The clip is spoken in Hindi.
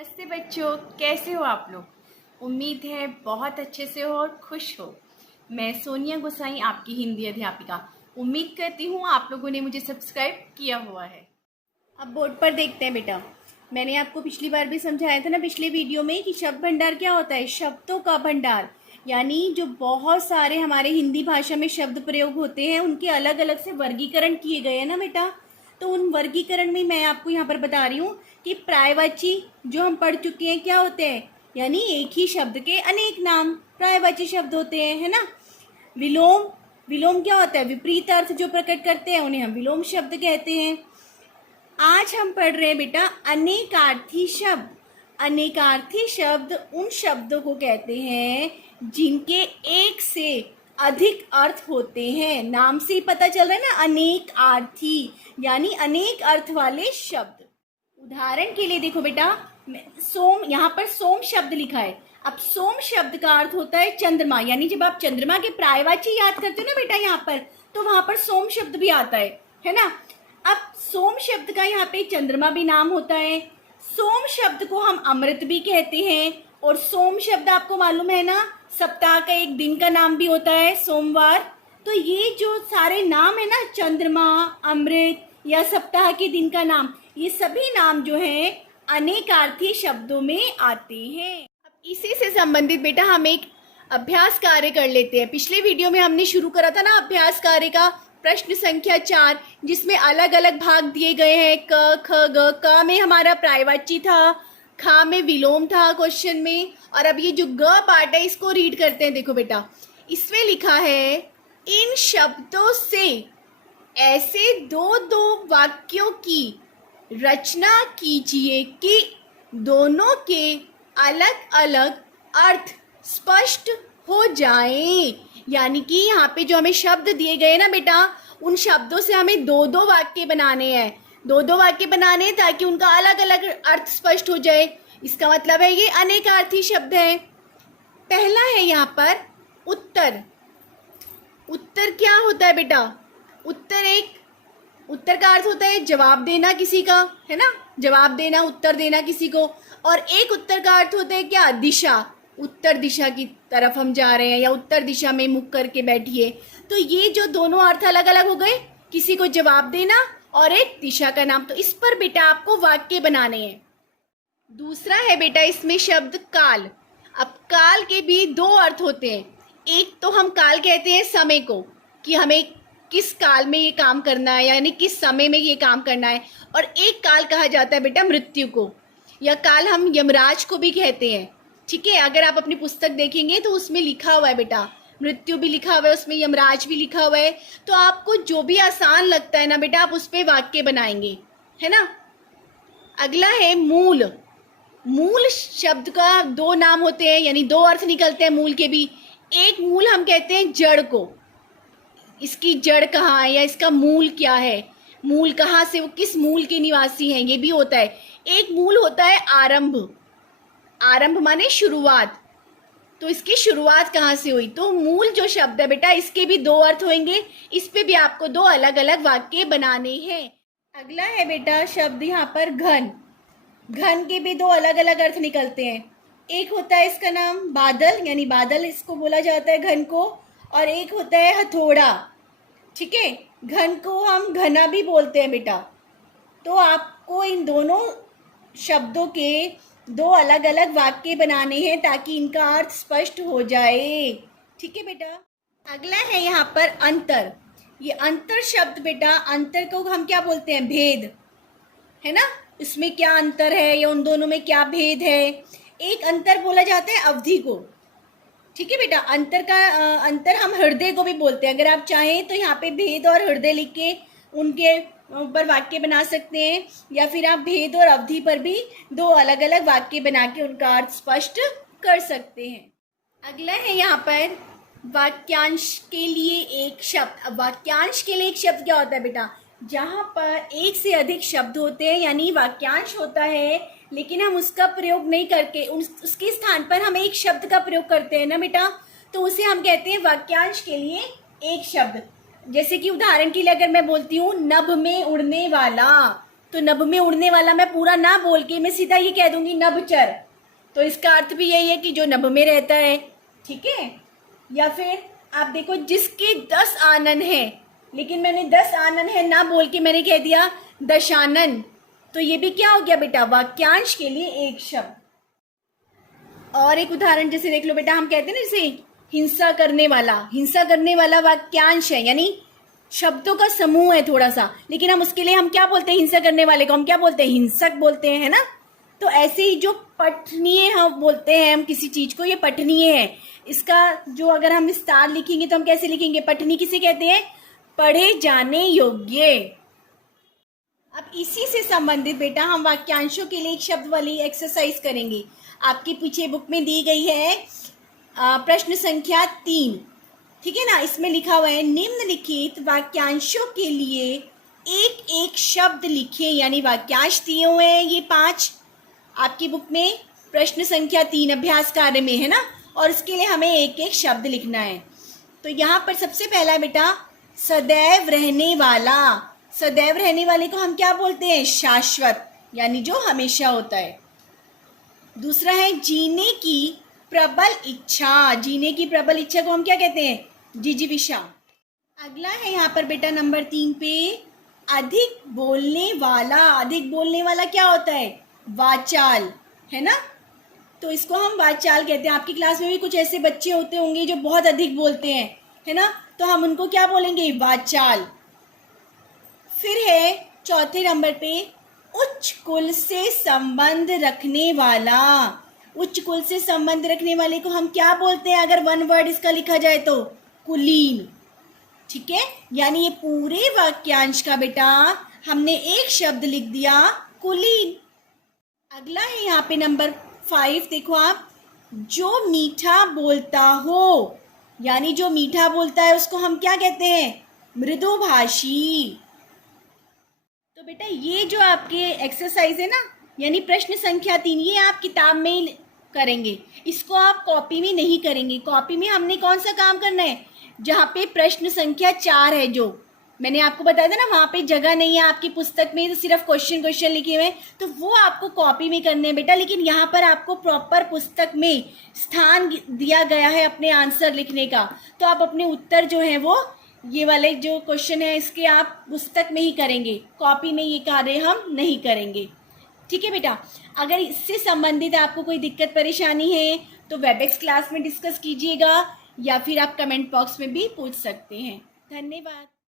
नमस्ते बच्चों, कैसे हो आप लोग। उम्मीद है बहुत अच्छे से हो और खुश हो। मैं सोनिया गोसाई, आपकी हिंदी अध्यापिका। उम्मीद करती हूँ आप लोगों ने मुझे सब्सक्राइब किया हुआ है। अब बोर्ड पर देखते हैं बेटा। मैंने आपको पिछली बार भी समझाया था ना, पिछले वीडियो में, कि शब्द भंडार क्या होता है। शब्दों का भंडार, यानी जो बहुत सारे हमारे हिंदी भाषा में शब्द प्रयोग होते हैं, उनके अलग अलग से वर्गीकरण किए गए हैं ना बेटा। तो उन वर्गीकरण में मैं आपको यहाँ पर बता रही हूँ कि पर्यायवाची जो हम पढ़ चुके हैं क्या होते हैं, यानी एक ही शब्द के अनेक नाम पर्यायवाची शब्द होते हैं, है ना। विलोम, विलोम क्या होता है, विपरीत अर्थ जो प्रकट करते हैं उन्हें हम विलोम शब्द कहते हैं। आज हम पढ़ रहे हैं बेटा अनेकार्थी शब्द। अनेकार्थी शब्द उन शब्दों को कहते हैं जिनके एक से अधिक अर्थ होते हैं। नाम से ही पता चल रहा है ना, अनेकार्थी यानी अनेक अर्थ वाले शब्द। उदाहरण के लिए देखो बेटा, सोम, यहाँ पर सोम शब्द लिखा है। अब सोम शब्द का अर्थ होता है चंद्रमा, यानी जब आप चंद्रमा के पर्यायवाची याद करते हो ना बेटा यहाँ पर, तो वहां पर सोम शब्द भी आता है ना। अब सोम शब्द का यहाँ पे चंद्रमा भी नाम होता है। सोम शब्द को हम अमृत भी कहते हैं। और सोम शब्द आपको मालूम है ना, सप्ताह का एक दिन का नाम भी होता है, सोमवार। तो ये जो सारे नाम है ना, चंद्रमा, अमृत या सप्ताह के दिन का नाम, ये सभी नाम जो हैं अनेकार्थी शब्दों में आते हैं। अब इसी से संबंधित बेटा हम एक अभ्यास कार्य कर लेते हैं। पिछले वीडियो में हमने शुरू करा था ना अभ्यास कार्य का, प्रश्न संख्या 4, जिसमें अलग अलग भाग दिए गए हैं। क, ख, ग। क में हमारा पर्यायवाची था, ख में विलोम था क्वेश्चन में। और अब ये जो ग पार्ट है इसको रीड करते हैं। देखो बेटा, इसमें लिखा है, इन शब्दों से ऐसे दो दो वाक्यों की रचना कीजिए कि दोनों के अलग अलग अर्थ स्पष्ट हो जाएं। यानी कि यहाँ पे जो हमें शब्द दिए गए ना बेटा, उन शब्दों से हमें दो दो वाक्य बनाने हैं। दो दो वाक्य बनाने हैं ताकि उनका अलग अलग अर्थ स्पष्ट हो जाए। इसका मतलब है ये अनेकार्थी शब्द है। पहला है यहाँ पर उत्तर। उत्तर क्या होता है बेटा? उत्तर का अर्थ होता है जवाब देना किसी का, है ना, जवाब देना, उत्तर देना किसी को। और एक उत्तर का अर्थ होता है क्या? दिशा। उत्तर दिशा की तरफ हम जा रहे हैं, या उत्तर दिशा में मुख करके बैठिए। तो ये जो दोनों अर्थ अलग अलग हो गए, किसी को जवाब देना और एक दिशा का नाम। तो इस पर बेटा आपको वाक्य बनाने हैं। दूसरा है बेटा इसमें शब्द काल। अब काल के भी दो अर्थ होते हैं। एक तो हम काल कहते हैं समय को, कि हमें किस काल में ये काम करना है, यानी किस समय में ये काम करना है। और एक काल कहा जाता है बेटा मृत्यु को, या काल हम यमराज को भी कहते हैं। ठीक है, अगर आप अपनी पुस्तक देखेंगे तो उसमें लिखा हुआ है बेटा, मृत्यु भी लिखा हुआ है, उसमें यमराज भी लिखा हुआ है। तो आपको जो भी आसान लगता है ना बेटा, आप उस पर वाक्य बनाएंगे, है ना। अगला है मूल। मूल शब्द का दो नाम होते हैं, यानी दो अर्थ निकलते हैं मूल के भी। एक मूल हम कहते हैं जड़ को, इसकी जड़ कहाँ है या इसका मूल क्या है, मूल कहाँ से, वो किस मूल के निवासी हैं, ये भी होता है। एक मूल होता है आरंभ। आरंभ माने शुरुआत, तो इसकी शुरुआत कहाँ से हुई। तो मूल जो शब्द है बेटा, इसके भी दो अर्थ होंगे। इस पे भी आपको दो अलग अलग वाक्य बनाने हैं। अगला है बेटा शब्द यहाँ पर घन। घन के भी दो अलग अलग अर्थ निकलते हैं। एक होता है इसका नाम बादल, यानी बादल इसको बोला जाता है घन को। और एक होता है हथौड़ा। ठीक है, घन को हम घना भी बोलते हैं बेटा। तो आपको इन दोनों शब्दों के दो अलग अलग वाक्य बनाने हैं ताकि इनका अर्थ स्पष्ट हो जाए। ठीक है बेटा। अगला है यहाँ पर अंतर। ये अंतर शब्द बेटा, अंतर को हम क्या बोलते हैं? भेद, है ना। इसमें क्या अंतर है या उन दोनों में क्या भेद है। एक अंतर बोला जाता है अवधि को। ठीक है बेटा, अंतर हम हृदय को भी बोलते हैं। अगर आप चाहें तो यहाँ पे भेद और हृदय लिख के उनके ऊपर वाक्य बना सकते हैं, या फिर आप भेद और अवधि पर भी दो अलग अलग वाक्य बना के उनका अर्थ स्पष्ट कर सकते हैं। अगला है यहाँ पर वाक्यांश के लिए एक शब्द। अब वाक्यांश के लिए एक शब्द क्या होता है बेटा? जहाँ पर एक से अधिक शब्द होते हैं, यानी वाक्यांश होता है लेकिन हम उसका प्रयोग नहीं करके उसके स्थान पर हम एक शब्द का प्रयोग करते हैं ना बेटा, तो उसे हम कहते हैं वाक्यांश के लिए एक शब्द। जैसे कि उदाहरण के लिए अगर मैं बोलती हूँ नभ में उड़ने वाला, तो नभ में उड़ने वाला मैं पूरा ना बोल के मैं सीधा ये कह दूंगी नभचर, तो इसका अर्थ भी यही है कि जो नभ में रहता है, ठीक है। या फिर आप देखो जिसके 10 आनन है, लेकिन मैंने 10 आनन है ना बोल के मैंने कह दिया दशानन, तो ये भी क्या हो गया बेटा, वाक्यांश के लिए एक शब्द। और एक उदाहरण जैसे देख लो बेटा, हम कहते हैं ना जैसे हिंसा करने वाला वाक्यांश है, यानी शब्दों का समूह है थोड़ा सा, लेकिन हम उसके लिए हम क्या बोलते हैं, हिंसा करने वाले को हम क्या बोलते हैं, हिंसक बोलते हैं, है ना। तो ऐसे ही जो पठनीय हम बोलते हैं हम किसी चीज को, ये पठनीय है, इसका जो अगर हम विस्तार लिखेंगे तो हम कैसे लिखेंगे, पठनीय किसे कहते हैं, पढ़े जाने योग्य। अब इसी से संबंधित बेटा हम वाक्यांशों के लिए एक शब्द वाली एक्सरसाइज करेंगे। आपके पीछे बुक में दी गई है प्रश्न संख्या 3, ठीक है ना। इसमें लिखा हुआ है निम्नलिखित वाक्यांशों के लिए एक एक शब्द लिखें, यानी वाक्यांश दिए हुए हैं ये 5 आपकी बुक में प्रश्न संख्या 3 अभ्यास कार्य में, है ना। और इसके लिए हमें एक एक शब्द लिखना है। तो यहाँ पर सबसे पहला है बेटा सदैव रहने वाला। सदैव रहने वाले को हम क्या बोलते हैं, शाश्वत, यानी जो हमेशा होता है। दूसरा है जीने की प्रबल इच्छा। जीने की प्रबल इच्छा को हम क्या कहते हैं, जिजीविषा। अगला है यहाँ पर बेटा नंबर 3 पे अधिक बोलने वाला। अधिक बोलने वाला क्या होता है, वाचाल, है ना। तो इसको हम वाचाल कहते हैं। आपकी क्लास में भी कुछ ऐसे बच्चे होते होंगे जो बहुत अधिक बोलते हैं, है ना, तो हम उनको क्या बोलेंगे, वाचाल। फिर है चौथे नंबर पे उच्च कुल से संबंध रखने वाला। उच्च कुल से संबंध रखने वाले को हम क्या बोलते हैं, अगर वन वर्ड इसका लिखा जाए तो कुलीन, ठीक है। यानी ये पूरे वाक्यांश का बेटा हमने एक शब्द लिख दिया, कुलीन। अगला है यहाँ पे नंबर 5, देखो आप, जो मीठा बोलता हो, यानी जो मीठा बोलता है उसको हम क्या कहते हैं, मृदुभाषी। तो बेटा ये जो आपके एक्सरसाइज है ना, यानी प्रश्न संख्या 3, ये आप किताब में ही करेंगे, इसको आप कॉपी में नहीं करेंगे। कॉपी में हमने कौन सा काम करना है, जहाँ पे प्रश्न संख्या 4 है, जो मैंने आपको बताया था ना, वहाँ पे जगह नहीं है आपकी पुस्तक में, तो सिर्फ क्वेश्चन लिखे हुए हैं, तो वो आपको कॉपी में करने हैं बेटा। लेकिन यहाँ पर आपको प्रॉपर पुस्तक में स्थान दिया गया है अपने आंसर लिखने का, तो आप अपने उत्तर जो है वो ये वाले जो क्वेश्चन है इसके आप पुस्तक में ही करेंगे, कॉपी में ये कार्य हम नहीं करेंगे, ठीक है बेटा। अगर इससे संबंधित आपको कोई दिक्कत परेशानी है तो वेबएक्स क्लास में डिस्कस कीजिएगा, या फिर आप कमेंट बॉक्स में भी पूछ सकते हैं। धन्यवाद।